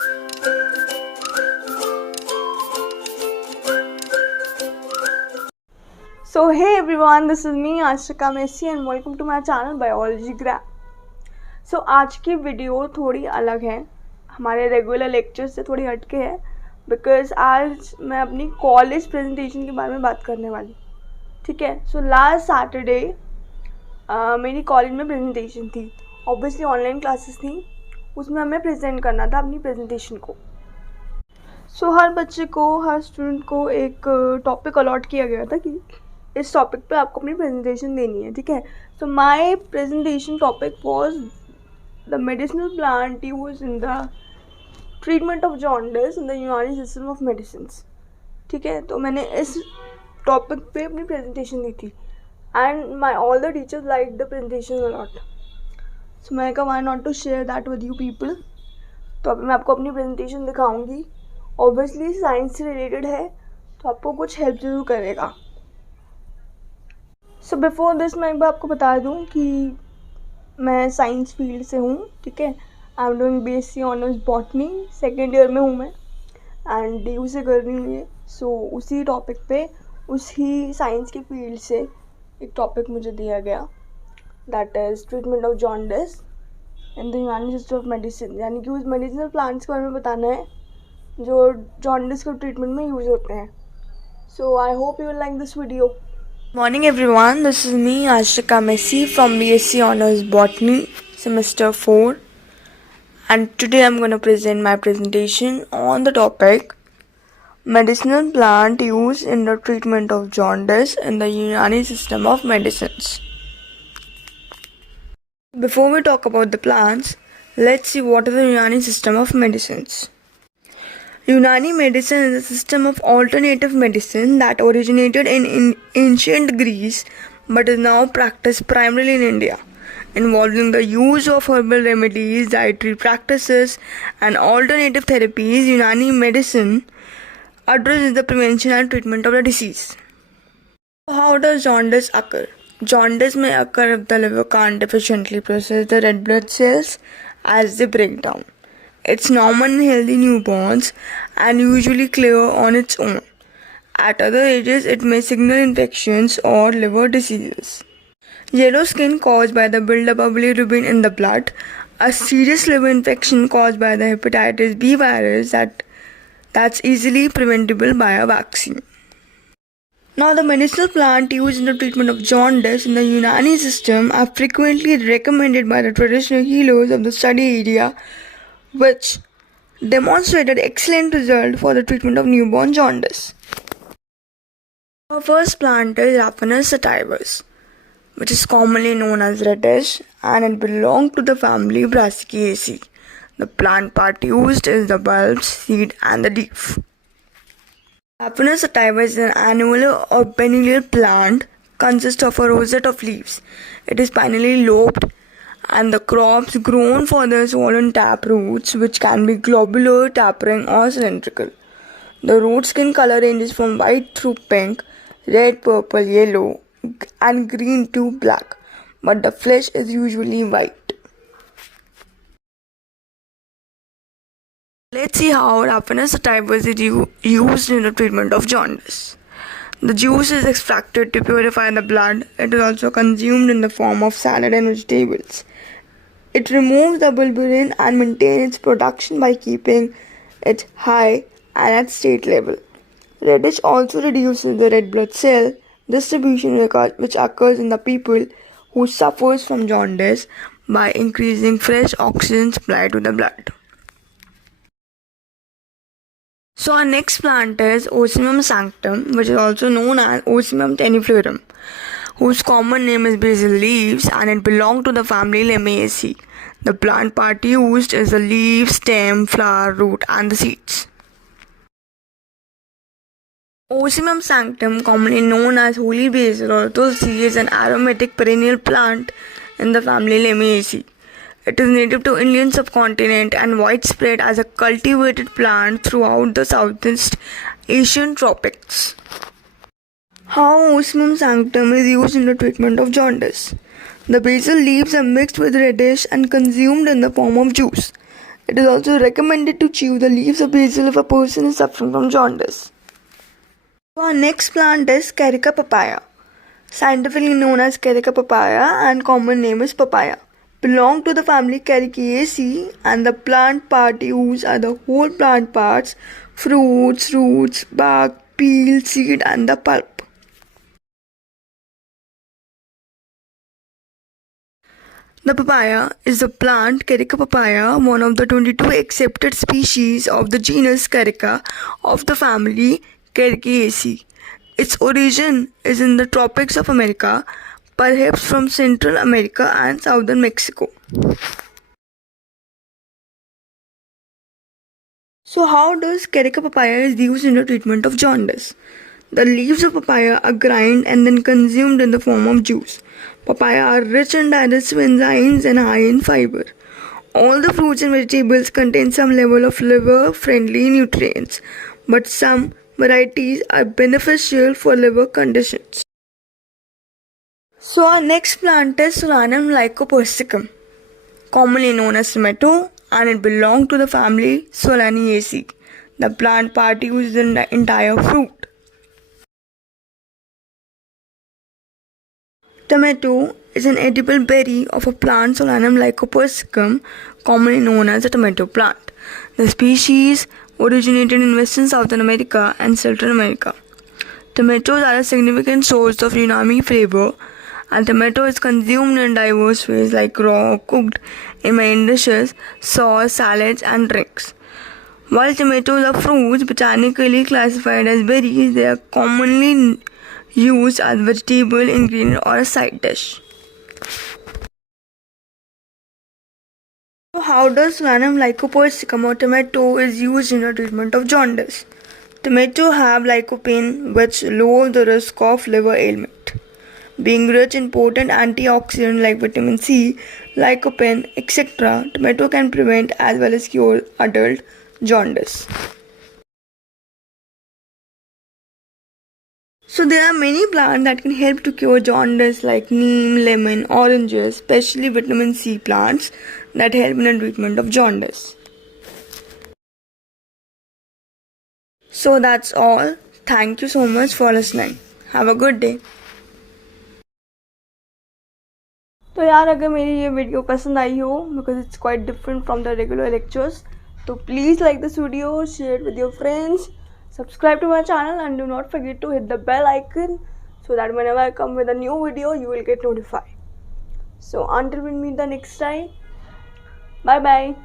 So hey everyone, this is me Ashika Messi and welcome to my channel Biology Grab. So आज की video थोड़ी अलग है, हमारे रेगुलर लेक्चर से थोड़ी हटके है बिकॉज आज मैं अपनी कॉलेज प्रेजेंटेशन के बारे में बात करने वाली. ठीक है. सो लास्ट सैटरडे मेरी कॉलेज में प्रेजेंटेशन थी. ऑब्वियसली ऑनलाइन क्लासेस थी, उसमें हमें प्रेजेंट करना था अपनी प्रेजेंटेशन को. सो हर बच्चे को, हर स्टूडेंट को एक टॉपिक अलॉट किया गया था कि इस टॉपिक पे आपको अपनी प्रेजेंटेशन देनी है. ठीक है. So my presentation topic was the medicinal plant used in the treatment of jaundice in the यूनानी सिस्टम ऑफ मेडिसिन्स. ठीक है. तो मैंने इस टॉपिक पे अपनी प्रेजेंटेशन दी थी and my all the teachers like the presentation a lot. So मैं कहा why not to share that with you people. तो अभी मैं आपको अपनी प्रेजेंटेशन दिखाऊंगी. ऑब्वियसली साइंस से रिलेटेड है तो आपको कुछ हेल्प जरूर करेगा. सो बिफोर दिस मैं एक बार आपको बता दूं कि मैं साइंस फील्ड से हूँ. ठीक है. I am doing BSc honours botany, second year में हूँ मैं एंड DU से कर रही हूँ ये. सो उसी टॉपिक पे, उसी साइंस की फील्ड से एक टॉपिक मुझे दिया गया, that is treatment of jaundice in the यूनानी सिस्टम ऑफ मेडिसिन. यानी कि उस मेडिसिनल प्लांट्स के बारे में बताना है जो जॉन्डिस के ट्रीटमेंट में यूज़ होते हैं. So I hope you will like this video. Morning everyone, this is me Ashika Messi from BSc Honors Botany Semester 4 and today I'm going to present my presentation on the topic Medicinal Plant Used in the Treatment of Jaundice in the UNANI System of Medicines. Before we talk about the plants, let's see what is the UNANI System of Medicines. UNANI medicine is a system of alternative medicine that originated in ancient Greece but is now practiced primarily in India, involving the use of herbal remedies, dietary practices, and alternative therapies. UNANI medicine addresses the prevention and treatment of the disease. How does jaundice occur? Jaundice may occur if the liver can't efficiently process the red blood cells as they break down. It's normal in healthy newborns and usually clear on its own. At other ages, it may signal infections or liver diseases. Yellow skin caused by the buildup of bilirubin in the blood. A serious liver infection caused by the hepatitis B virus that's easily preventable by a vaccine. Now, the medicinal plant used in the treatment of jaundice in the UNANI system are frequently recommended by the traditional healers of the study area, which demonstrated excellent result for the treatment of newborn jaundice. Our first plant is Raphanus sativus, which is commonly known as radish, and it belongs to the family Brassicaceae. The plant part used is the bulbs, seed, and the leaf. Raphanus sativus is an annual or perennial plant, consists of a rosette of leaves. It is spinally lobed, and the crops grown for their swollen tap roots, which can be globular, tapering, or cylindrical. The root skin color ranges from white through pink, red, purple, yellow, and green to black, but the flesh is usually white. Let's see how Raphanus sativus is used in the treatment of jaundice. The juice is extracted to purify the blood. It is also consumed in the form of salad and vegetables. It removes the bilirubin and maintains its production by keeping it high and at state level. Radish also reduces the red blood cell distribution which occurs in the people who suffers from jaundice by increasing fresh oxygen supply to the blood. So our next plant is Ocimum sanctum, which is also known as Ocimum tenuiflorum, whose common name is basil leaves, and it belongs to the family Lamiaceae. The plant part used is the leaf, stem, flower, root, and the seeds. Ocimum sanctum, commonly known as holy basil or tulsi, is an aromatic perennial plant in the family Lamiaceae. It is native to Indian subcontinent and widespread as a cultivated plant throughout the Southeast Asian tropics. How Ocimum sanctum is used in the treatment of jaundice. The basil leaves are mixed with radish and consumed in the form of juice. It is also recommended to chew the leaves of basil if a person is suffering from jaundice. So our next plant is Carica papaya. Scientifically known as Carica papaya and common name is papaya. Belong to the family Caricaceae, and the plant part used are the whole plant parts, fruits, roots, bark, peel, seed and the pulp. The papaya is the plant Carica papaya, one of the 22 accepted species of the genus Carica of the family Caricaceae. Its origin is in the tropics of America, perhaps from Central America and southern Mexico. So how does Carica papaya is used in the treatment of jaundice? The leaves of papaya are ground and then consumed in the form of juice. Papaya are rich in digestive enzymes and high in fiber. All the fruits and vegetables contain some level of liver-friendly nutrients, but some varieties are beneficial for liver conditions. So our next plant is Solanum lycopersicum, commonly known as tomato, and it belongs to the family Solanaceae. The plant part uses the entire fruit. Tomato is an edible berry of a plant Solanum lycopersicum, commonly known as the tomato plant. The species originated in Western Southern America and Central America. Tomatoes are a significant source of umami flavor, and tomato is consumed in diverse ways like raw, cooked, in main dishes, sauce, salads, and drinks. While tomatoes are fruits botanically classified as berries, they are commonly used as vegetable ingredient or a side dish. So how does Solanum lycopersicum or tomato is used in the treatment of jaundice? Tomato have lycopene, which lower the risk of liver ailment. Being rich in potent antioxidants like vitamin C, lycopene, etc., tomato can prevent as well as cure adult jaundice. So there are many plants that can help to cure jaundice like neem, lemon, oranges, especially vitamin C plants that help in the treatment of jaundice. So that's all. Thank you so much for listening. Have a good day. तो यार अगर मेरी ये video पसंद आई हो because it's quite different from the regular lectures तो please like this video, share with your friends, subscribe to my channel and do not forget to hit the bell icon so that whenever I come with a new video you will get notified. So until we meet the next time, bye bye.